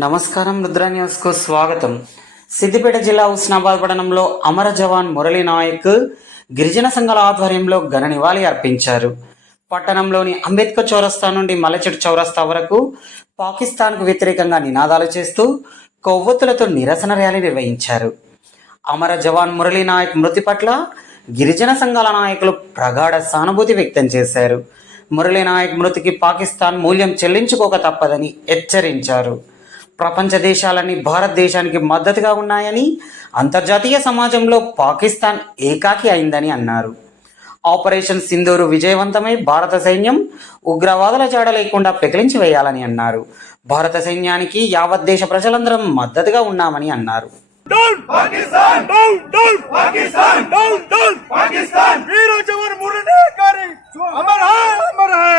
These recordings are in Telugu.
నమస్కారం, రుద్ర న్యూస్కు స్వాగతం. సిద్దిపేట జిల్లా హుస్నాబాద్ పట్టణంలో అమర జవాన్ మురళీ నాయక్ గిరిజన సంఘాల ఆధ్వర్యంలో ఘన నివాళి అర్పించారు. పట్టణంలోని అంబేద్కర్ చౌరస్తా నుండి మల్లచెట్టు చౌరస్తా వరకు పాకిస్తాన్కు వ్యతిరేకంగా నినాదాలు చేస్తూ కొవ్వొత్తులతో నిరసన ర్యాలీ నిర్వహించారు. అమర జవాన్ మురళీ నాయక్ మృతి పట్ల గిరిజన సంఘాల నాయకులు ప్రగాఢ సానుభూతి వ్యక్తం చేశారు. మురళీ నాయక్ మృతికి పాకిస్తాన్ మూల్యం చెల్లించుకోక తప్పదని హెచ్చరించారు. ప్రపంచ దేశాలన్నీ భారతదేశానికి మద్దతుగా ఉన్నాయని, అంతర్జాతీయ సమాజంలో పాకిస్తాన్ ఏకాకి అయిందని అన్నారు. ఆపరేషన్ సింధూరు విజయవంతమై భారత సైన్యం ఉగ్రవాదుల జాడ లేకుండా పెకిలించి వేయాలని అన్నారు. భారత సైన్యానికి యావత్ దేశ ప్రజలందరం మద్దతుగా ఉన్నామని అన్నారు. Down Pakistan! Down, down Pakistan! Down, down Pakistan! वीर जवान मुरली नायक अमर है, अमर है,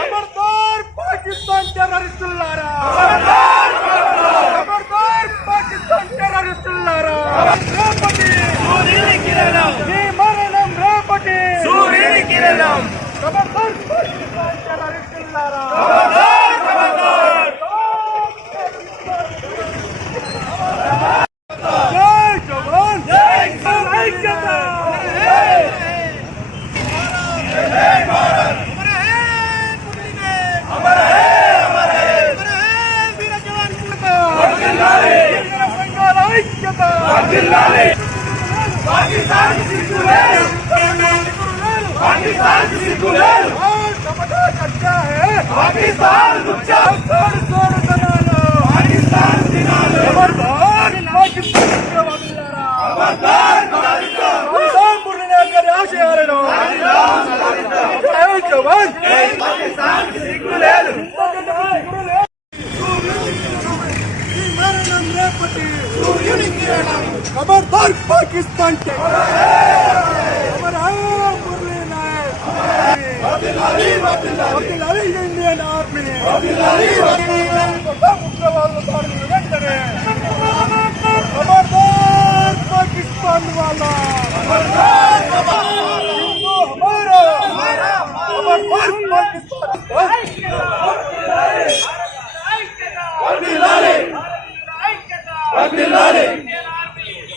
खबरदार पाकिस्तान टेररिस्ट लारा, खबरदार पाकिस्तान टेररिस्ट लारा, रेपटी सूर्य किरणम नी मरणम रेपटी सूर्य किरणम खबरदार पाकिस्तान टेररिस्ट लारा, खबरदार खबरदार खबरदार पाकिस्तान के मुरली नायक इंडियन आर्मी खबरदार पाकिस्तान वाला हिंदू हमारा खबरदार पाकिस्तान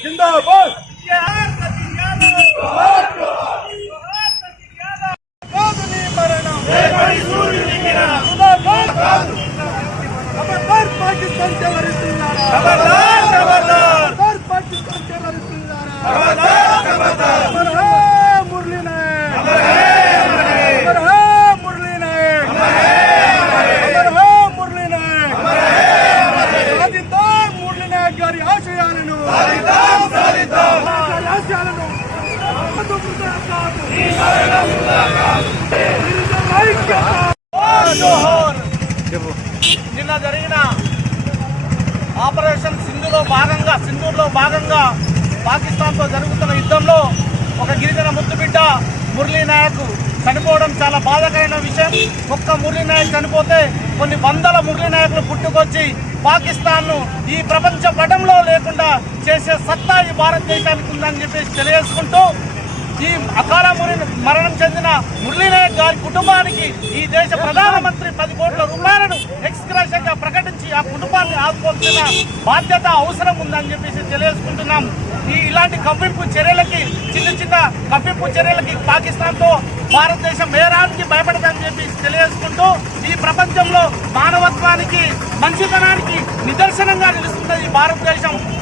जिंदाबाद खबरदार पाकिस्तान टेररिस्ट खबरदार खबरदार पाकिस्तान टेररिस्ट खबरदार खबरदार अमर है मुरली नायक अमर है मुरली नायक अमर है मुरली नायक अमर है साधिద్దాం మురళీ నాయక్ గారి ఆశయాలను సాధిద్దాం ఆశయాలను నిన్న జరిగిన ఆపరేషన్ సింధూర్లో భాగంగా పాకిస్తాన్తో జరుగుతున్న యుద్ధంలో ఒక గిరిజన ముద్దుబిడ్డ మురళీ నాయక్ చనిపోవడం చాలా బాధాకరమైన విషయం. ఒక్క మురళీ నాయక్ చనిపోతే కొన్ని వందల మురళీ నాయకులు పుట్టుకొచ్చి పాకిస్తాన్ను ఈ ప్రపంచ పటంలో లేకుండా చేసే సత్తా ఈ భారతదేశానికి ఉందని చెప్పేసి తెలియజేసుకుంటూ, ఈ అకాల మరణం చెందిన మురళీ నాయక్ గారి కుటుంబానికి ఈ దేశ ప్రధానమంత్రి 10 కోట్ల రూపాయలను ఎక్స్గ్రేషన్గా ప్రకటించి ఆ కుటుంబాన్ని ఆదుకోవాల్సిన బాధ్యత అవసరం ఉందని చెప్పేసి తెలియజేసుకుంటున్నాం. ఇలాంటి కవ్వింపు చర్యలకి, చిన్న కవ్వింపు చర్యలకి పాకిస్తాన్తో భారతదేశం నేరానికి భయపడదని చెప్పేసి తెలియజేసుకుంటూ, ఈ ప్రపంచంలో మానవత్వానికి, మంచితనానికి నిదర్శనంగా నిలుస్తుంది ఈ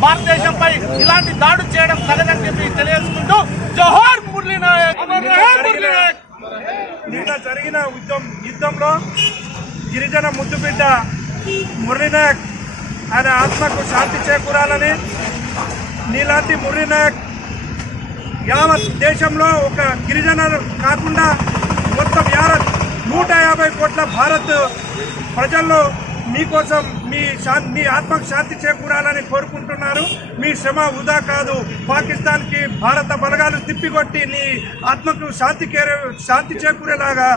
భారతదేశంపై ఇలాంటి దాడు చేయడం తగదని చెప్పి తెలియజేసుకుంటూ, జోహార్ మురళీ నాయక్. నిన్న జరిగిన యుద్ధంలో గిరిజన ముద్దుబిడ్డ మురళీ నాయక్ ఆయన ఆత్మకు శాంతి చేకూరాలని, నీలాంటి మురళీ నాయక్ యావత్ దేశంలో ఒక గిరిజన కాకుండా మొత్తం 150 కోట్ల భారత్ ప్రజల్లో మీకోసం మీ ఆత్మకు శాంతి చేకూరాలని కోరుకుంటున్నారు. మీ శ్రమ వృధా కాదు. పాకిస్తాన్కి భారత బలగాలు తిప్పికొట్టి నీ ఆత్మకు శాంతి చేకూరేలాగా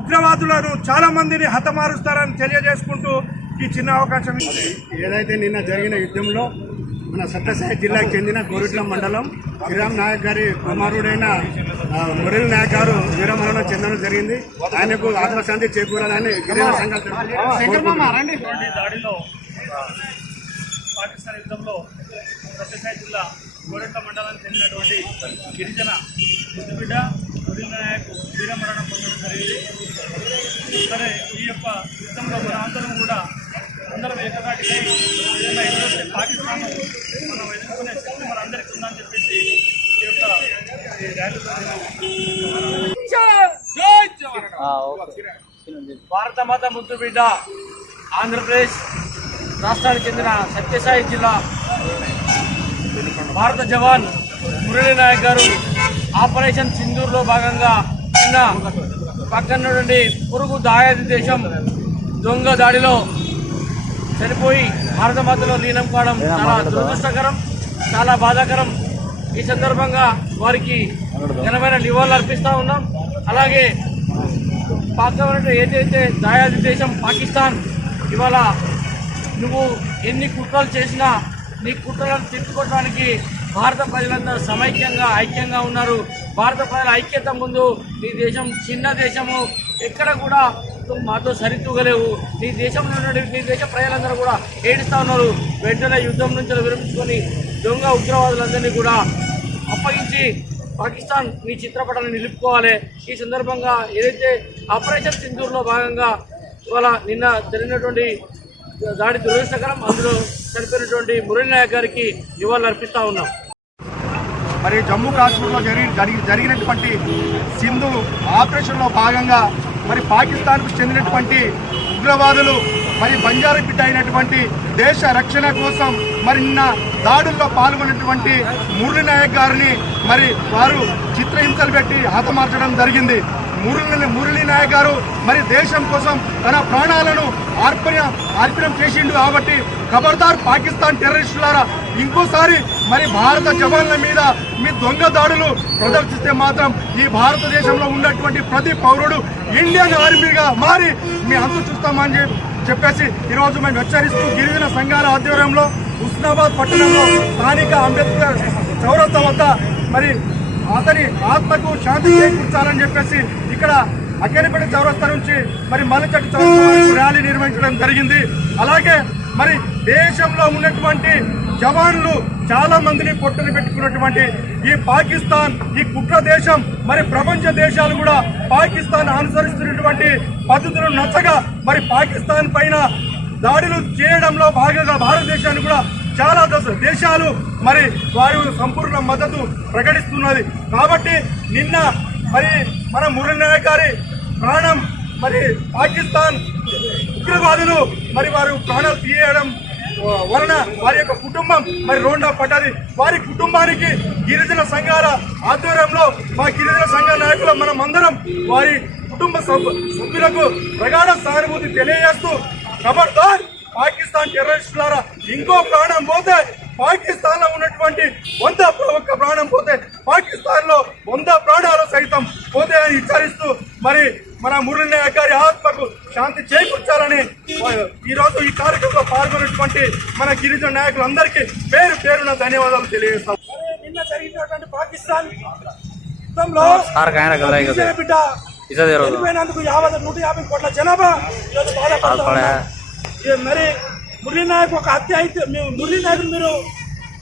ఉగ్రవాదులను చాలా మందిని హతమారుస్తారని తెలియజేసుకుంటూ ఈ చిన్న అవకాశం. ఏదైతే నిన్న జరిగిన యుద్ధంలో మన సత్యసాయి జిల్లాకు చెందిన గోరుట్ల మండలం శ్రీరామ్ నాయక్ గారి కుమారుడైన మురళీ నాయక్ గారు వీరమరణం చెందడం జరిగింది. ఆయనకు ఆత్మశాంతి చేకూరాలని గిరిజన సంఘాలు ఇటువంటి దాడిలో పాకిస్తాన్ యుద్ధంలో సత్యసాయి జిల్లా గోరెంట్ల మండలానికి చెందినటువంటి గిరిజన ముద్దుబిడ్డ మురళీ నాయక్ వీరమరణం పొందడం జరిగింది. సరే, ఈ యొక్క యుద్ధంలో మన అందరం ఏకదాటిగా ఏదైనా ఎదురైతే పాకిస్తాన్ మనం ఎదుర్కొనే శక్తి మన అందరికీ ఉందని చెప్పేసి ఈ యొక్క ర్యాలీలో భారత మాత ముద్దుబిడ్డ ఆంధ్రప్రదేశ్ రాష్ట్రానికి చెందిన సత్యసాయి జిల్లా భారత జవాన్ మురళీ నాయక్ గారు ఆపరేషన్ సింధూర్లో భాగంగా నిన్న పక్కన నుండి పొరుగు దాయాది దేశం దొంగ దాడిలో చనిపోయి భారత మాతలో లీనం కావడం చాలా దురదృష్టకరం, చాలా బాధాకరం. ఈ సందర్భంగా వారికి ఘనమైన నివాళులు అర్పిస్తూ ఉన్నాం. అలాగే పక్కన ఏదైతే దాయాది దేశం పాకిస్తాన్ ఇవాళ నువ్వు ఎన్ని కుట్రలు చేసినా నీ కుట్రలను తిప్పుకోవడానికి భారత ప్రజలందరూ సమైక్యంగా ఐక్యంగా ఉన్నారు. భారత ప్రజల ఐక్యత ముందు నీ దేశం చిన్న దేశము, ఎక్కడ కూడా మాతో సరితూగలేవు. నీ దేశంలో నీ దేశ ప్రజలందరూ కూడా ఏడుస్తూ ఉన్నారు. వెంటనే యుద్ధం నుంచి విరమించుకొని దొంగ ఉగ్రవాదులందరినీ కూడా అప్పగించి పాకిస్తాన్ నీ చిత్రపటాన్ని నిలుపుకోవాలి. ఈ సందర్భంగా ఏదైతే ఆపరేషన్ సింధూర్లో భాగంగా ఇవాళ నిన్న జరిగినటువంటి దాడి దురదృష్టకరం. అందులో చనిపోయినటువంటి మురళీ నాయక్ గారికి నివాళులు అర్పిస్తూ ఉన్నాం. మరి జమ్మూ కాశ్మీర్లో జరిగినటువంటి సింధు ఆపరేషన్లో భాగంగా మరి పాకిస్తాన్కు చెందినటువంటి ఉగ్రవాదులు మరి బంజారా బిడ్డ అయినటువంటి దేశ రక్షణ కోసం మరి నిన్న దాడుల్లో పాల్గొన్నటువంటి మురళీ నాయక్ గారిని మరి వారు చిత్రహింసలు పెట్టి హతమార్చడం జరిగింది. మురళీ నాయక్ గారు మరి దేశం కోసం తన ప్రాణాలను అర్పణం చేసిండు. కాబట్టి ఖబర్దార్ పాకిస్తాన్ టెర్రరిస్టులారా, ఇంకోసారి మరి భారత జవాన్ల మీద మీ దొంగ దాడులు ప్రదర్శిస్తే మాత్రం ఈ భారతదేశంలో ఉన్నటువంటి ప్రతి పౌరుడు ఇండియన్ ఆర్మీగా మారి మీ అంతు చూస్తామని చెప్పేసి ఈరోజు మేము హెచ్చరిస్తూ గిరిజన సంఘాల ఆధ్వర్యంలో ఉస్నాబాద్ పట్టణంలో స్థానిక అంబేద్కర్ చౌరస్తా వద్ద మరి అతని ఆత్మకు శాంతి చేకూర్చాలని చెప్పేసి ఇక్కడ అక్కేరిపేట చౌరస్తా నుంచి మరి మల్లచెట్టు చౌరస్తా వరకు ర్యాలీ నిర్వహించడం జరిగింది. అలాగే మరి దేశంలో ఉన్నటువంటి జవాన్లు చాలా మందిని పొట్టలు పెట్టుకున్నటువంటి ఈ పాకిస్తాన్, ఈ కుట్ర దేశం మరి ప్రపంచ దేశాలు కూడా పాకిస్తాన్ అనుసరిస్తున్నటువంటి పద్ధతులను నచ్చగా మరి పాకిస్తాన్ పైన దాడులు చేయడంలో భాగంగా భారతదేశాన్ని కూడా చాలా దేశాలు మరి వారి సంపూర్ణ మద్దతు ప్రకటిస్తున్నది. కాబట్టి నిన్న మరి మన మురళీ నాయక్ గారి ప్రాణం మరి పాకిస్తాన్ ఉగ్రవాదులు మరి వారు ప్రాణాలు తీయడం వలన వారి యొక్క కుటుంబం మరి రోడ్డు పడ్డది. వారి కుటుంబానికి గిరిజన సంఘాల ఆధ్వర్యంలో మా గిరిజన సంఘ నాయకులు మనం అందరం వారి కుటుంబ సభ్యులకు ప్రగాఢ సానుభూతి తెలియజేస్తూ ఖబర్దార్ పాకిస్తాన్ టెర్రరిస్టులారా, ఇంకో ప్రాణం పోతే పాకిస్తాన్ లో ఉన్నటువంటి 100 ప్రాణం పోతే పాకిస్తాన్ లో 100 ప్రాణాలు సైతం పోతే అని హెచ్చరిస్తూ మరి మన మురళీ నాయక్ గారి ఆత్మకు శాంతి చేకూర్చాలని ఈరోజు ఈ కార్యక్రమంలో పాల్గొన్నటువంటి మన గిరిజన నాయకులందరికీ పేరు పేరున ధన్యవాదాలు తెలియజేస్తాం. నిన్న జరిగినటువంటి పాకిస్తాన్ యుద్ధంలో బిడ్డ చనిపోయినందుకు 150 కోట్ల జనాభా ఈరోజు బాధపడుతున్నారు. మరి మురళీ నాయక్ ఒక హత్య అయితే మురళీ నాయక్ మీరు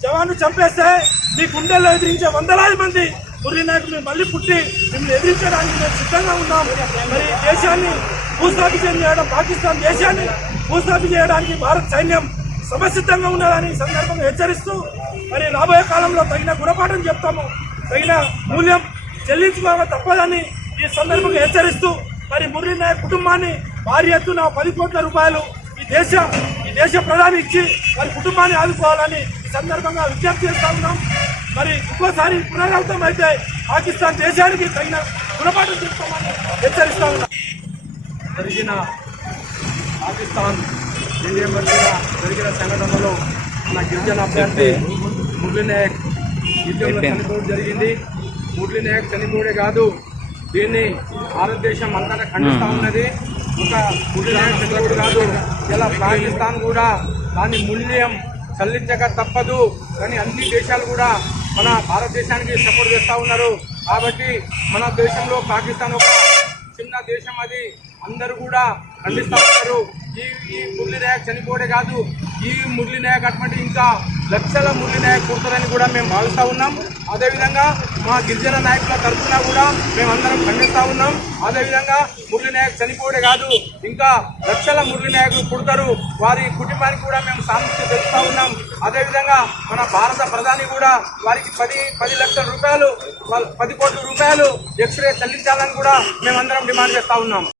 జవాన్ను చంపేస్తే మీ గుండెల్లో ఎదిరించే వందలాది మంది మురళీ నాయక్ మీరు మళ్ళీ పుట్టి మిమ్మల్ని ఎదిరించడానికి మేము సిద్ధంగా ఉన్నాం. మరి దేశాన్ని భూస్థాపితం చేయడం, పాకిస్తాన్ దేశాన్ని భూస్థాపితం చేయడానికి భారత సైన్యం సమసిద్ధంగా ఉన్నదని సందర్భంగా హెచ్చరిస్తూ మరి రాబోయే కాలంలో తగిన గుణపాఠం చెప్తాము, తగిన మూల్యం చెల్లించుకోక తప్పదని ఈ సందర్భంగా హెచ్చరిస్తూ మరి మురళీ నాయక్ కుటుంబాన్ని భారీ ఎత్తున 10 కోట్ల రూపాయలు ఈ దేశ ప్రధాని ఇచ్చి వారి కుటుంబాన్ని ఆదుకోవాలని ఈ సందర్భంగా విజ్ఞప్తి చేస్తా ఉన్నాం. మరి ఇంకోసారి పునరావృతం అయితే పాకిస్తాన్ దేశానికి తగిన గుణపాఠం చెప్తామని హెచ్చరిస్తా ఉన్నాం. జరిగిన పాకిస్తాన్ ఇండియా మధ్య జరిగిన సంఘటనలో మన గిరిజన అభ్యర్థి మురళీ నాయక్ యుద్ధంలో చనిపోవడం జరిగింది. మురళీ నాయక్ చనిపోవడే కాదు, దీన్ని భారతదేశం అంతటా ఖండిస్తూ ఉన్నది. ఒక మురళీ నాయక్ చనిపోవడం కాదు, ఇలా పాకిస్తాన్ కూడా దాని మూల్యం చెల్లించక తప్పదు. కానీ అన్ని దేశాలు కూడా మన భారతదేశానికి సపోర్ట్ చేస్తూ ఉన్నారు. కాబట్టి మన దేశంలో పాకిస్తాన్ ఒక చిన్న దేశం, అది అందరూ కూడా ఖండిస్తూ ఉన్నారు. ఈ మురళీ నాయక్ చనిపోవడే కాదు, ఈ మురళీ నాయక్ అటువంటి ఇంకా లక్షల మురళీ నాయక్ పుడతారని కూడా మేము భావిస్తూ ఉన్నాం. అదేవిధంగా మా గిరిజన నాయకుల తరఫున కూడా మేమందరం ఖండిస్తూ ఉన్నాం. అదేవిధంగా మురళీ నాయక్ చనిపోవడే కాదు, ఇంకా లక్షల మురళీ నాయకులు పుడతారు, వారి కుటుంబానికి కూడా మేము సానుభూతి తెలుపుతూ ఉన్నాం. అదేవిధంగా మన భారత ప్రధాని కూడా వారికి 10 లక్షల రూపాయలు 10 కోట్ల రూపాయలు ఎక్స్రే చెల్లించాలని కూడా మేమందరం డిమాండ్ చేస్తూ ఉన్నాం.